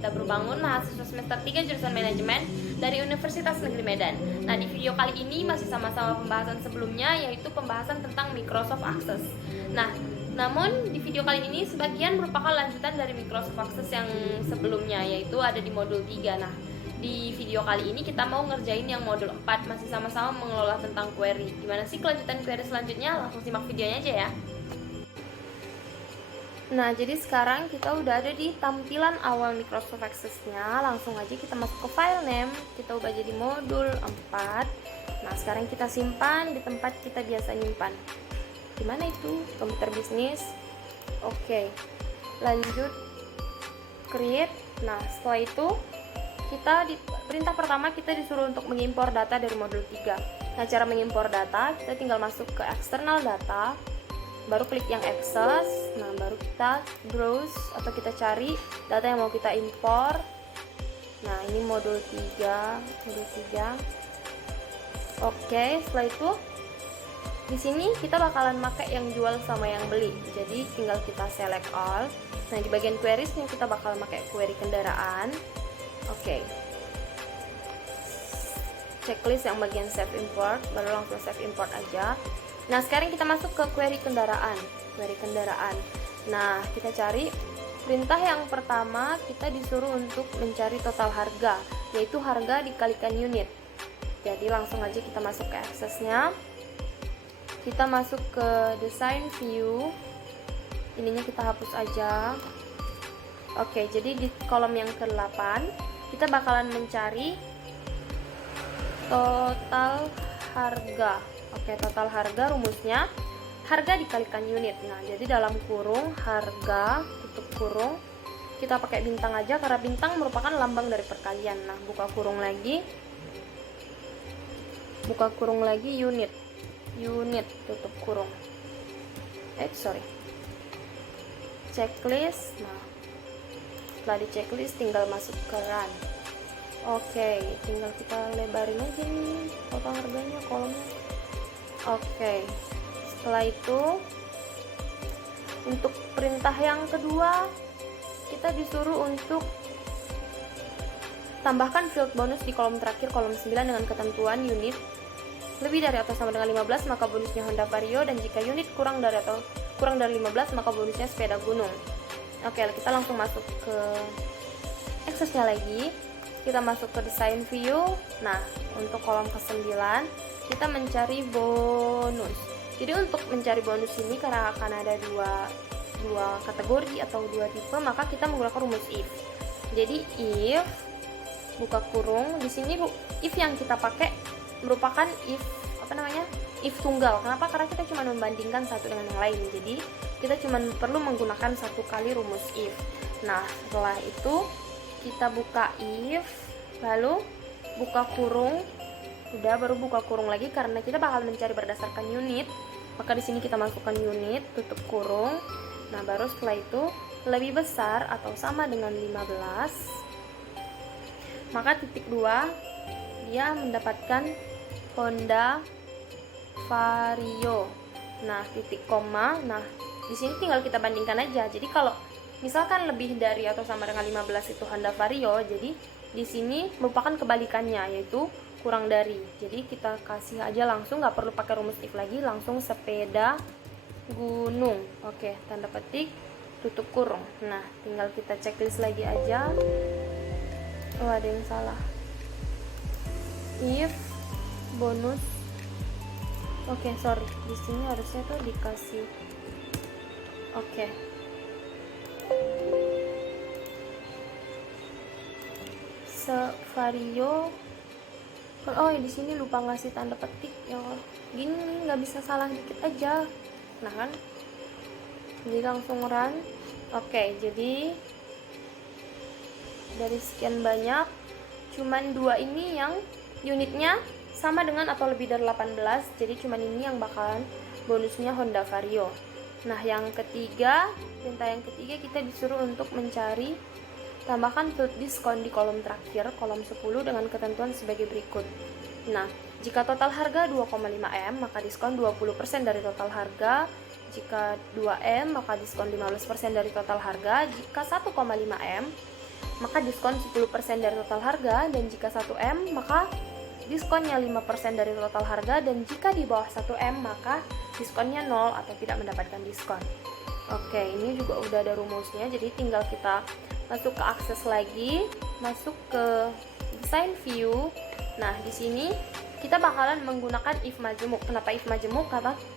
Wanita Berbangun, mahasiswa semester 3 jurusan manajemen dari Universitas Negeri Medan. Nah, di video kali ini masih sama-sama pembahasan sebelumnya, yaitu pembahasan tentang Microsoft Access. Nah, namun di video kali ini sebagian merupakan lanjutan dari Microsoft Access yang sebelumnya, yaitu ada di modul 3. Nah, di video kali ini kita mau ngerjain yang modul 4, masih sama-sama mengelola tentang query. Gimana sih kelanjutan query selanjutnya? Langsung simak videonya aja ya. Nah, jadi sekarang kita udah ada di tampilan awal Microsoft Access-nya. Langsung aja kita masuk ke file name, kita ubah jadi modul 4. Nah, sekarang kita simpan di tempat kita biasa nyimpan. Dimana itu? Komputer bisnis. Oke, lanjut create. Nah, setelah itu perintah pertama kita disuruh untuk mengimpor data dari modul 3. Nah, cara mengimpor data, kita tinggal masuk ke external data, baru klik yang access. Nah, baru kita browse atau kita cari data yang mau kita impor. Nah, ini modul 3. Oke, setelah itu di sini kita bakalan pakai yang jual sama yang beli. Jadi tinggal kita select all. Nah, di bagian queries nih kita bakal pakai query kendaraan. Oke. Checklist yang bagian save import, baru langsung save import aja. Nah, sekarang kita masuk ke query kendaraan. Nah, kita cari perintah yang pertama, kita disuruh untuk mencari total harga, yaitu harga dikalikan unit. Jadi langsung aja kita masuk ke access-nya. Kita masuk ke design view. Ininya kita hapus aja. Oke, jadi di kolom yang ke-8 kita bakalan mencari total harga. Oke, total harga rumusnya harga dikalikan unit. Nah, jadi dalam kurung harga tutup kurung, kita pakai bintang aja karena bintang merupakan lambang dari perkalian. Nah, buka kurung lagi unit tutup kurung. Checklist. Nah, setelah di checklist tinggal masuk ke run. Oke, tinggal kita lebarin aja nih total harganya, kolomnya. Oke, setelah itu untuk perintah yang kedua kita disuruh untuk tambahkan field bonus di kolom terakhir, kolom 9 dengan ketentuan unit lebih dari atau sama dengan 15 maka bonusnya Honda Vario, dan jika unit kurang dari 15 maka bonusnya sepeda gunung. Oke, kita langsung masuk ke access-nya lagi. Kita masuk ke design view. Nah, untuk kolom ke-9 kita mencari bonus. Jadi untuk mencari bonus ini karena akan ada dua kategori atau dua tipe, maka kita menggunakan rumus if. Jadi if buka kurung, di sini if yang kita pakai merupakan if tunggal. Kenapa? Karena kita cuma membandingkan satu dengan yang lain. Jadi kita cuma perlu menggunakan satu kali rumus if. Nah, setelah itu kita buka if, lalu buka kurung. Udah, baru buka kurung lagi karena kita bakal mencari berdasarkan unit. Maka di sini kita masukkan unit, tutup kurung. Nah, baru setelah itu lebih besar atau sama dengan 15. Maka titik 2 dia mendapatkan Honda Vario. Nah, titik koma. Nah, di sini tinggal kita bandingkan aja. Jadi kalau misalkan lebih dari atau sama dengan 15 itu Honda Vario, jadi di sini merupakan kebalikannya, yaitu kurang dari. Jadi kita kasih aja langsung, nggak perlu pakai rumus if lagi, langsung sepeda gunung. Oke, tanda petik, tutup kurung. Nah, tinggal kita checklist lagi aja. Oh, ada yang salah. If bonus. Oke, sorry. Di sini harusnya tuh dikasih. Oke. Vario. Oh, di sini lupa ngasih tanda petik ya. Gini nggak bisa salah dikit aja. Nah kan. Jadi langsung run. Oke, jadi dari sekian banyak cuman 2 ini yang unitnya sama dengan atau lebih dari 18. Jadi cuman ini yang bakalan bonusnya Honda Vario. Nah, yang ketiga, perintah yang ketiga kita disuruh untuk mencari tambahkan field diskon di kolom terakhir, kolom 10 dengan ketentuan sebagai berikut. Nah, jika total harga 2,5M, maka diskon 20% dari total harga. Jika 2M, maka diskon 15% dari total harga. Jika 1,5M, maka diskon 10% dari total harga, dan jika 1M maka diskonnya 5% dari total harga, dan jika di bawah 1M maka diskonnya 0 atau tidak mendapatkan diskon. Oke, ini juga udah ada rumusnya, jadi tinggal kita masuk ke akses lagi, masuk ke design view. Nah, di sini kita bakalan menggunakan if majemuk. Kenapa if majemuk?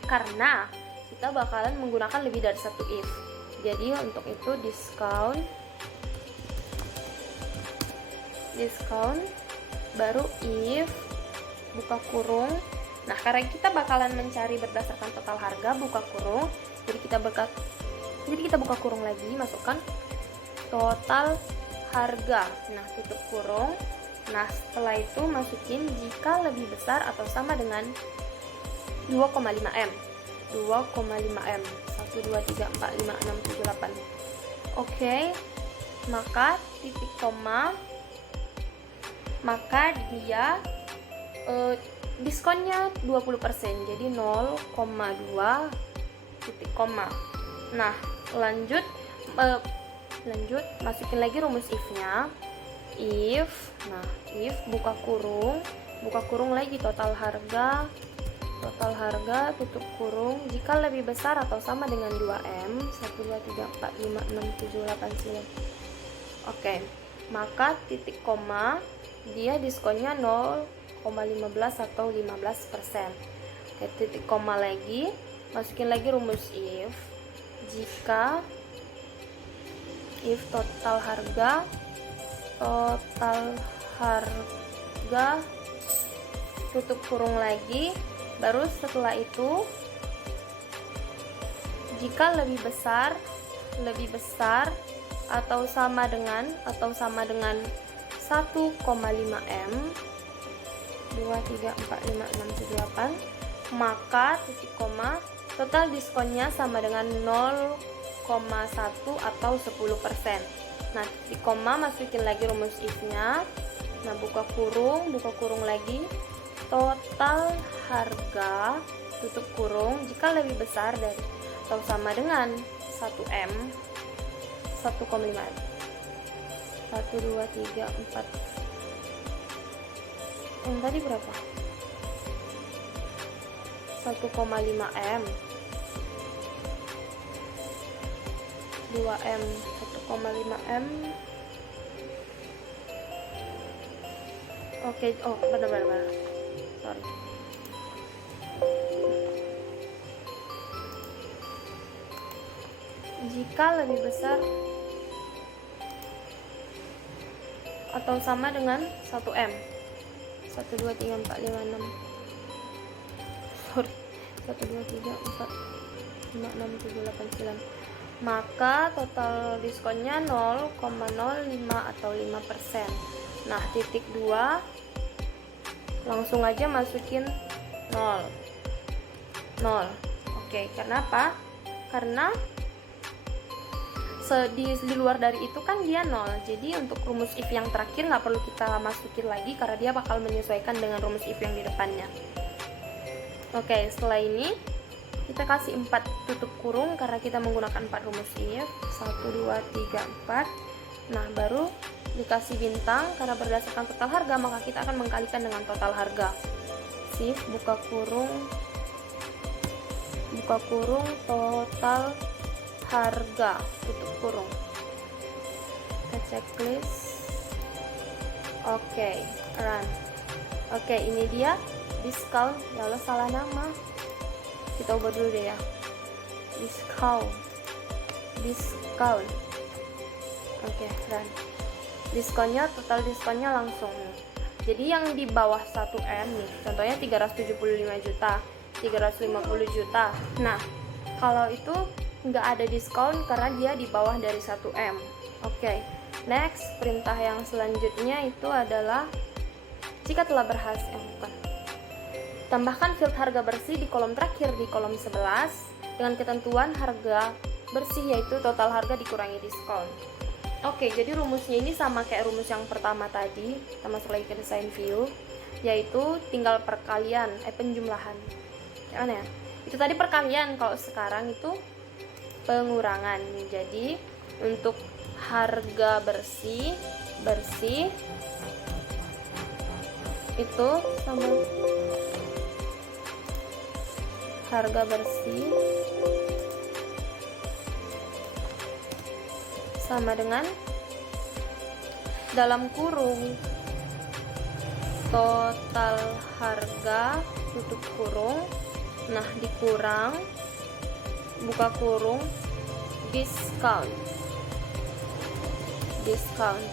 Karena kita bakalan menggunakan lebih dari satu if. Jadi untuk itu discount baru if buka kurung. Nah, karena kita bakalan mencari berdasarkan total harga, buka kurung, jadi kita buka kurung lagi, masukkan total harga. Nah, tutup kurung. Nah, setelah itu masukin jika lebih besar atau sama dengan 2,5M. 2,5M. 1 2 3 4 5 6 7 8. Oke. Maka titik koma, maka dia diskonnya 20%, jadi 0,2 titik koma. Nah, lanjut masukin lagi rumus if-nya. If buka kurung lagi total harga, tutup kurung, jika lebih besar atau sama dengan 2M. 1 2 3 4 5 6 7 8 9. Oke, maka titik koma dia diskonnya 0,15 atau 15%. Oke, titik koma lagi, masukin lagi rumus if total harga tutup kurung lagi, baru setelah itu jika lebih besar atau sama dengan 1,5M. 2 3 4 5 6 7 8, maka titik koma total diskonnya sama dengan 0,1 atau 10%. Nah, titik koma masukin lagi rumus if-nya. Nah, buka kurung lagi, total harga, tutup kurung, jika lebih besar dari atau sama dengan 1M, 1,5M. 1 2 3 4. Yang tadi berapa? 1,5M. 2M. 1,5M. Oke, benar. Sorry. Jika lebih besar atau sama dengan 1M. 1 2 3 4 5 6. Sorry. 1 2 3 4 5 6 7 8 9. Maka total diskonnya 0,05 atau 5%. Nah, titik 2 langsung aja masukin 0. Oke, kenapa? Karena di luar dari itu kan dia 0. Jadi untuk rumus if yang terakhir nggak perlu kita masukin lagi karena dia bakal menyesuaikan dengan rumus if yang di depannya. Oke, setelah ini kita kasih 4 tutup kurung karena kita menggunakan 4 rumus if. 1 2 3 4. Nah, baru dikasih bintang karena berdasarkan total harga, maka kita akan mengkalikan dengan total harga. Shift buka kurung total harga, tutup kurung. Kita checklist. Oke, run. Oke, ini dia discount. Ya Allah, salah nama. Kita ubah dulu deh ya. Discount. Oke, run. Diskonnya, total diskonnya langsung. Jadi yang di bawah 1M nih, contohnya 375 juta, 350 juta. Nah, kalau itu nggak ada diskon karena dia di bawah dari 1M. Oke, next, perintah yang selanjutnya itu adalah jika telah berhasil, tambahkan field harga bersih di kolom terakhir di kolom 11 dengan ketentuan harga bersih, yaitu total harga dikurangi diskon. Oke, jadi rumusnya ini sama kayak rumus yang pertama tadi. Kita masuk lagi ke design view, yaitu tinggal perkalian, penjumlahan. Kayak mana ya? Itu tadi perkalian, kalau sekarang itu pengurangan. Jadi untuk harga bersih itu sama harga bersih sama dengan dalam kurung total harga tutup kurung, nah dikurang buka kurung diskon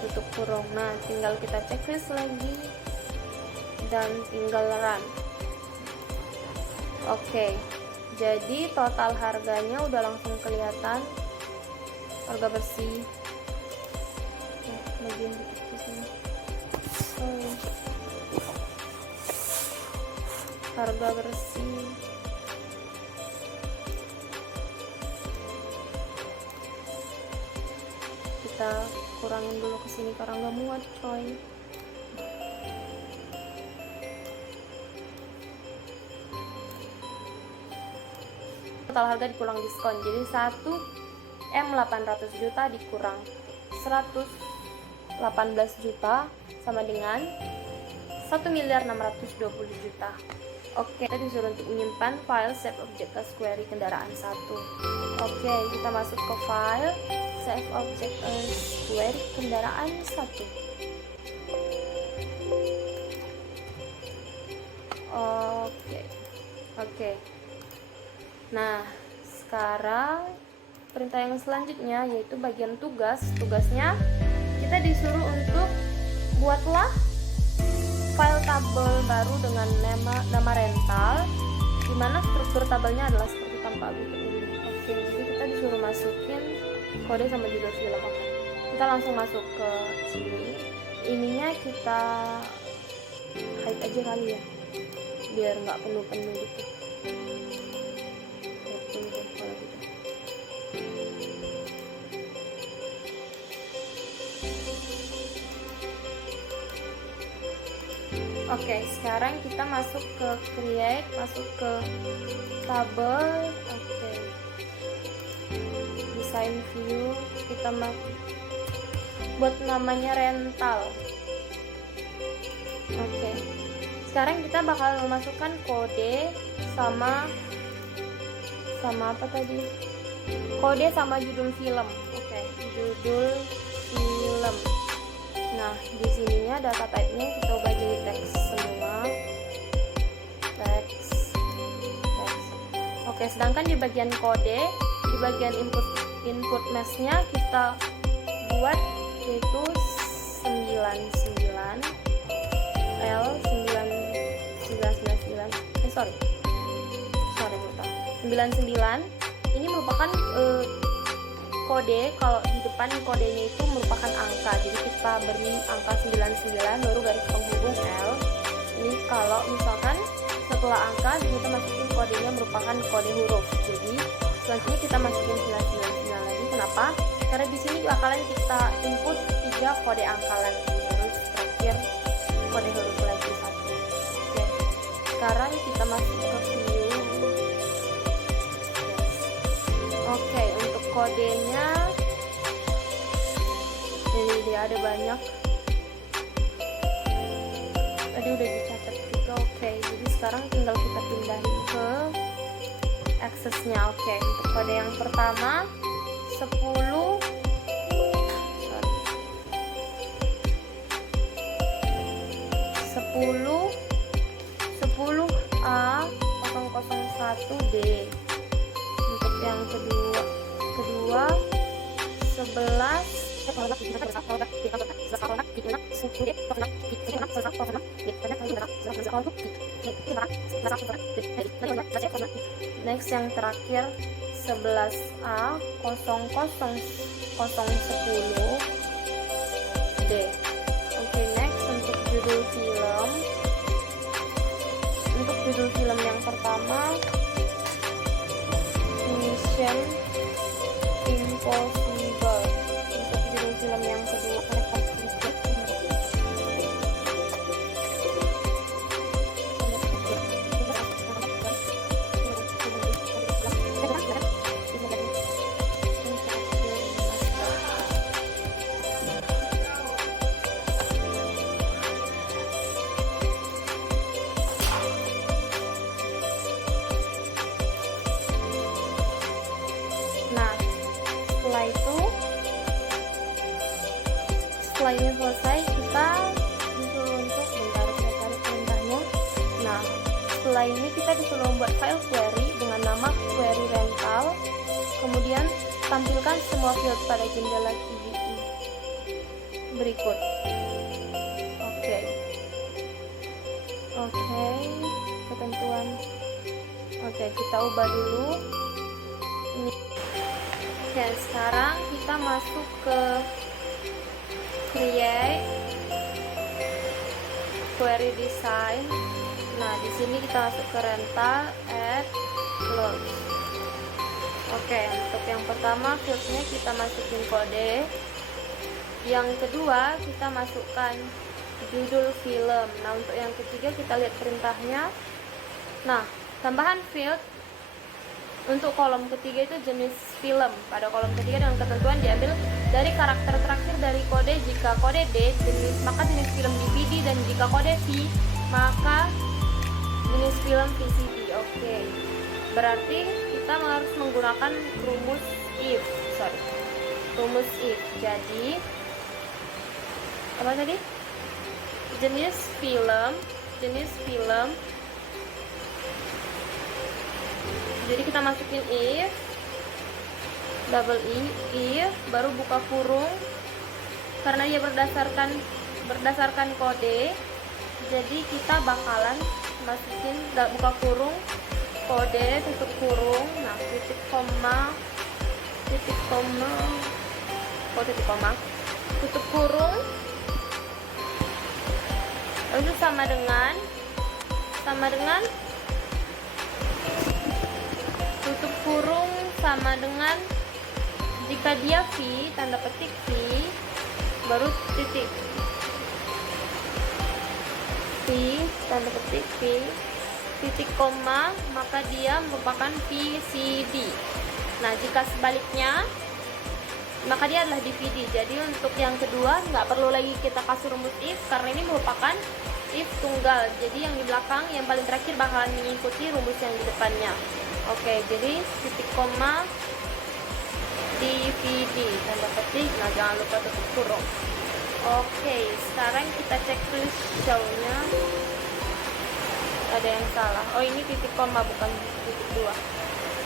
tutup kurung. Nah tinggal kita checklist lagi dan tinggal run. Oke, jadi total harganya udah langsung kelihatan, harga bersih. Bagian dikit di sini. Harga bersih. Kita kurangin dulu ke sini karena nggak muat, coy. Total harga dikurang diskon, jadi 1 M 800 juta dikurang 118 juta sama dengan 1.620 juta. Oke, kita disuruh untuk menyimpan file save object as query kendaraan 1. Oke, kita masuk ke file save object as query kendaraan 1. Oke. Nah, sekarang perintah yang selanjutnya yaitu bagian tugas. Tugasnya kita disuruh untuk buatlah file tabel baru dengan nama rental, di mana struktur tabelnya adalah seperti tanpa berikut ini. Oke, jadi kita disuruh masukin kode sama judul film. Oke, kita langsung masuk ke sini. Ininya kita hide aja kali ya, biar nggak penuh-penuh gitu. Oke, sekarang kita masuk ke create, masuk ke tabel. Oke, design view, kita buat namanya rental. Oke, sekarang kita bakal memasukkan kode sama apa tadi? Kode sama judul film. Oke, judul film. Nah, di sininya data type-nya kita ubah jadi teks semua. Teks. Oke, sedangkan di bagian kode, di bagian input mesh-nya kita buat yaitu 99 L 9999. Sorry. 99. Ini merupakan kode, kalau di depan kodenya itu merupakan angka, jadi kita beri angka 99 baru garis penghubung L. Ini kalau misalkan setelah angka kita masukin kodenya merupakan kode huruf, jadi selanjutnya kita masukin 999 lagi. Kenapa? Karena di sini bakalan kita input 3 kode angka lagi, terus terakhir kode huruf lagi 1. Oke, sekarang kita masuk ke view. Oke, untuk kodenya ini dia ada banyak. Tadi udah dicatat juga. Oke, jadi sekarang tinggal kita pindahin ke aksesnya. Oke, untuk kode yang pertama 10 A 001D. Untuk yang kedua 11 next yang terakhir 11A 00010D. Oke, next untuk judul film. Untuk judul film yang pertama Mission Impossible. Untuk judul film yang kedua setelah ini kita disuruh membuat file query dengan nama query rental, kemudian tampilkan semua field pada jendela QGI berikut. Oke, ketentuan. Oke, kita ubah dulu ini. Oke, sekarang kita masuk ke create query design. Nah, di sini kita masuk ke rental, add, close. Oke, untuk yang pertama fieldnya kita masukin kode. Yang kedua kita masukkan judul film. Nah, untuk yang ketiga kita lihat perintahnya. Nah, tambahan field untuk kolom ketiga itu jenis film. Pada kolom ketiga dengan ketentuan diambil dari karakter terakhir dari kode. Jika kode D jenis, maka jenis film DVD, dan jika kode V maka jenis film VCD. Oke, berarti kita harus menggunakan rumus if. Jadi apa tadi? Jenis film. Jadi kita masukin if, double if, baru buka kurung. Karena dia berdasarkan kode, jadi kita bakalan masukin buka kurung, kode, tutup kurung. Nah, titik koma, tutup kurung. Lalu sama dengan tutup kurung sama dengan, jika dia V, tanda petik V, baru titik V, tanda petik V, titik koma, maka dia merupakan VCD. Nah, jika sebaliknya maka dia adalah DVD. Jadi untuk yang kedua nggak perlu lagi kita kasih rumus if, karena ini merupakan if tunggal. Jadi yang di belakang, yang paling terakhir bakalan mengikuti rumus yang di depannya. Oke, jadi titik koma DVD, tanda petik. Nah, jangan lupa tutup kurung. Oke, sekarang kita checklist show-nya. Ada yang salah. Oh, ini titik koma bukan titik 2.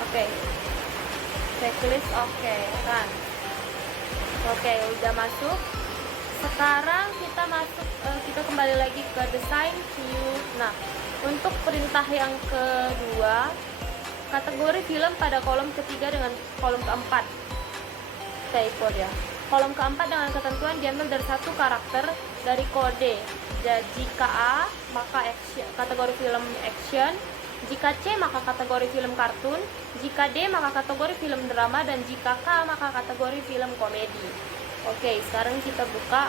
Oke, checklist. Oke, kan. Oke, udah masuk. Sekarang kita kembali lagi ke design view. Nah, untuk perintah yang kedua, kategori film pada kolom ketiga dengan kolom keempat. Typo ya. Kolom keempat dengan ketentuan diambil dari satu karakter dari kode. Jadi jika A, maka action, kategori film action. Jika C, maka kategori film kartun. Jika D, maka kategori film drama. Dan jika K, maka kategori film komedi. Oke, sekarang kita buka.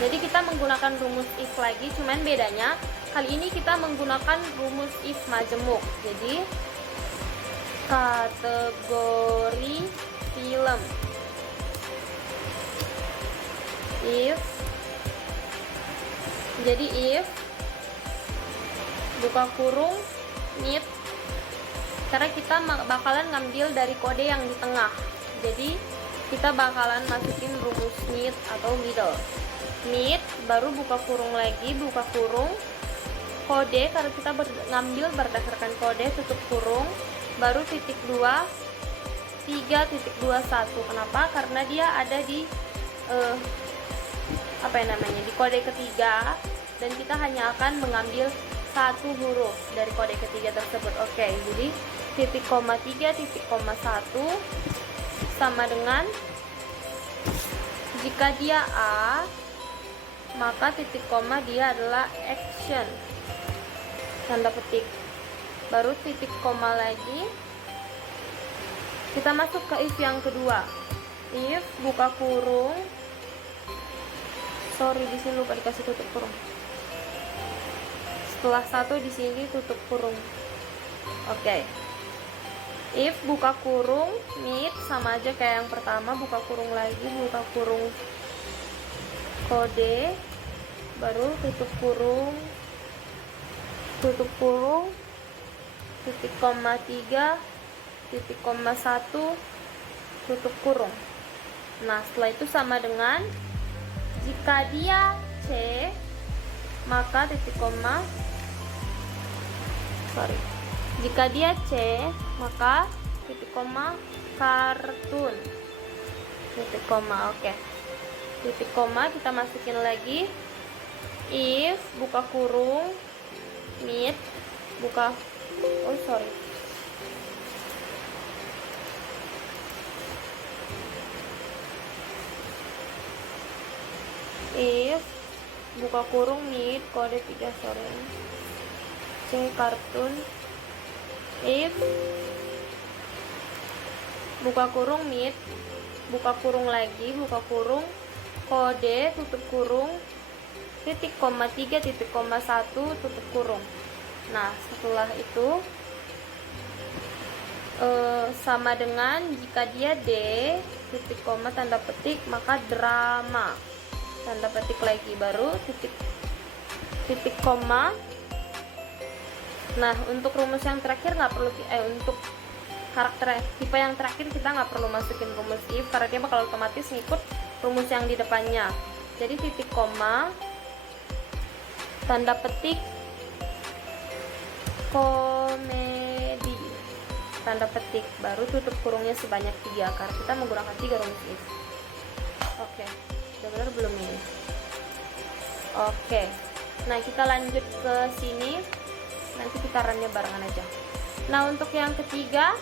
Jadi kita menggunakan rumus if lagi, cuman bedanya kali ini kita menggunakan rumus if majemuk. Jadi kategori film, if, jadi if buka kurung need, karena kita bakalan ngambil dari kode yang di tengah. Jadi kita bakalan masukin rumus need atau middle. Need, baru buka kurung lagi, buka kurung, kode, karena kita ngambil berdasarkan kode, tutup kurung, baru titik 2, 3.21. Kenapa? Karena dia ada di di kode ketiga, dan kita hanya akan mengambil satu huruf dari kode ketiga tersebut. Oke, jadi titik koma 3, titik koma 1 sama dengan, jika dia A, maka titik koma dia adalah action, tanda petik, baru titik koma lagi. Kita masuk ke if yang kedua. If buka kurung, di sini lupa dikasih tutup kurung. Setelah satu di sini tutup kurung. Oke. If buka kurung need, sama aja kayak yang pertama, buka kurung lagi, buka kurung kode, baru tutup kurung, titik koma 3, titik koma 1, tutup kurung. Nah, setelah itu sama dengan, jika dia C, maka titik koma, jika dia C, maka titik koma kartun, titik koma. Oke, titik koma kita masukin lagi, if buka kurung meet buka if buka kurung meet kode 3 C kartun, if buka kurung meet buka kurung lagi, buka kurung kode tutup kurung titik koma 3 titik koma 1 tutup kurung. Nah, setelah itu sama dengan jika dia D titik koma tanda petik, maka drama tanda petik lagi, baru titik koma. Nah, untuk rumus yang terakhir nggak perlu untuk karakter tipe yang terakhir kita nggak perlu masukin rumus if karena dia bakal otomatis ngikut rumus yang di depannya. Jadi titik koma tanda petik komedi tanda petik, baru tutup kurungnya sebanyak 3 karena kita menggunakan 3 rumus if. Oke, udah benar belum ini? Oke, nah kita lanjut ke sini, nanti kita runnya barengan aja. Nah, untuk yang ketiga,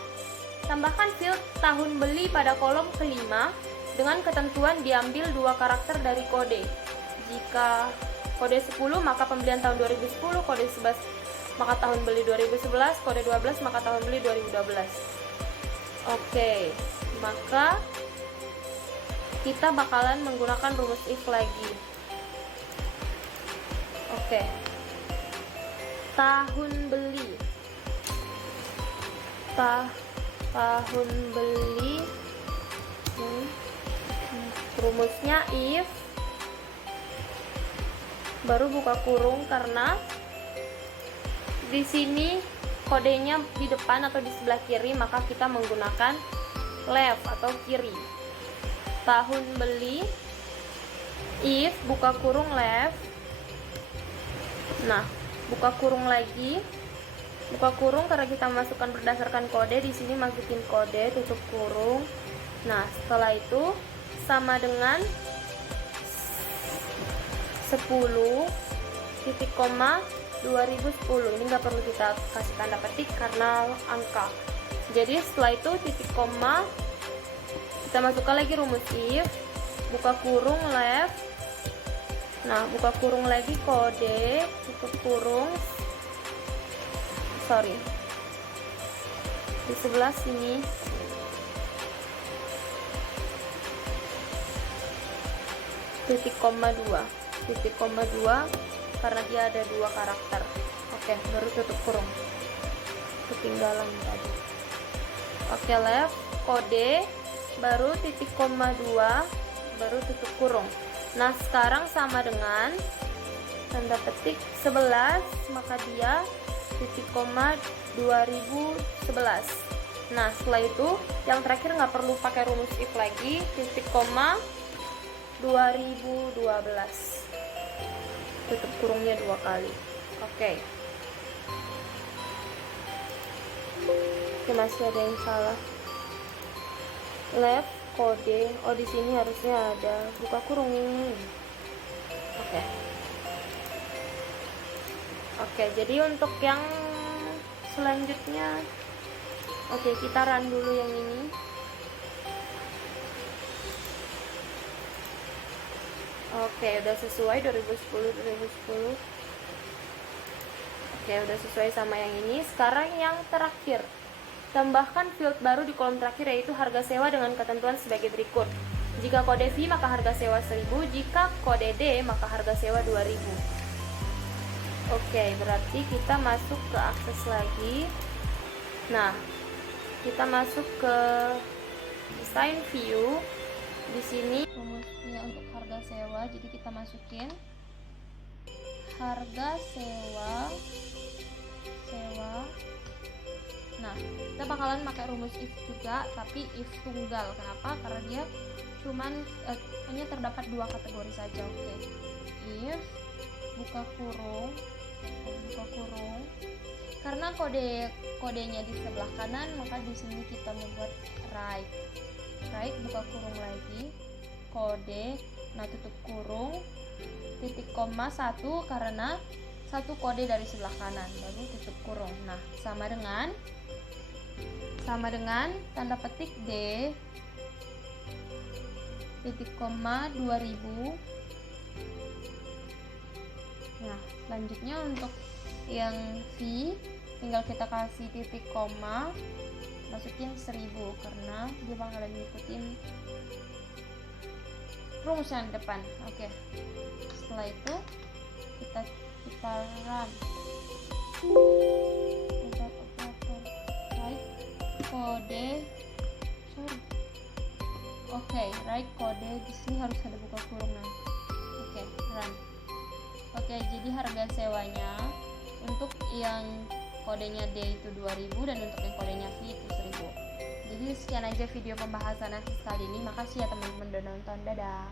tambahkan field tahun beli pada kolom kelima dengan ketentuan diambil 2 karakter dari kode. Jika kode 10 maka pembelian tahun 2010, kode 11 maka tahun beli 2011, kode 12 maka tahun beli 2012. Oke, maka kita bakalan menggunakan rumus if lagi. Oke, tahun beli tahun beli, rumusnya if baru buka kurung karena di sini kodenya di depan atau di sebelah kiri, maka kita menggunakan left atau kiri. Tahun beli if buka kurung left. Nah, buka kurung lagi, buka kurung karena kita masukkan berdasarkan kode, di sini masukin kode tutup kurung. Nah, setelah itu sama dengan 10 titik koma 2010. Ini nggak perlu kita kasih tanda petik karena angka. Jadi setelah itu titik koma kita masukkan lagi rumus if buka kurung left. Nah, buka kurung lagi kode tutup kurung, di sebelah sini titik koma 2 karena dia ada 2 karakter. Oke, baru tutup kurung, ketinggalan tadi. Oke, left kode baru titik koma 2 baru tutup kurung. Nah, sekarang sama dengan tanda petik 11 maka dia titik koma 2011. Nah, setelah itu yang terakhir nggak perlu pakai rumus if lagi, titik koma 2012 tutup kurungnya 2 kali. Oke, masih ada yang salah. Left kode, di sini harusnya ada buka kurung. Oke, jadi untuk yang selanjutnya, kita run dulu yang ini. Oke, udah sesuai 2010. Oke, udah sesuai sama yang ini. Sekarang yang terakhir, tambahkan field baru di kolom terakhir yaitu harga sewa dengan ketentuan sebagai berikut. Jika kode V maka harga sewa 1000, jika kode D maka harga sewa 2000. Oke, berarti kita masuk ke akses lagi. Nah, kita masuk ke design view. Di sini rumusnya untuk harga sewa, jadi kita masukin harga sewa. Nah, kita bakalan pakai rumus if juga, tapi if tunggal. Kenapa? Karena dia cuman hanya terdapat 2 kategori saja. Oke, if buka kurung, karena kodenya di sebelah kanan, maka di sini kita membuat right, buka kurung lagi, kode, nah tutup kurung, titik koma 1 karena satu kode dari sebelah kanan, baru tutup kurung. Nah, sama dengan tanda petik D, titik koma 2000. Nah, selanjutnya untuk yang V tinggal kita kasih titik koma, masukin 1000 karena dia bakalan ngikutin rumus yang depan. Oke. Setelah itu kita run. Right kode, right kode di sini harus ada buka kurung. Oke, run. Oke, jadi harga sewanya untuk yang kodenya D itu 2000 dan untuk yang kodenya V itu 1000. Jadi sekian aja video pembahasan Axis kali ini. Makasih ya teman-teman udah nonton. Dadah.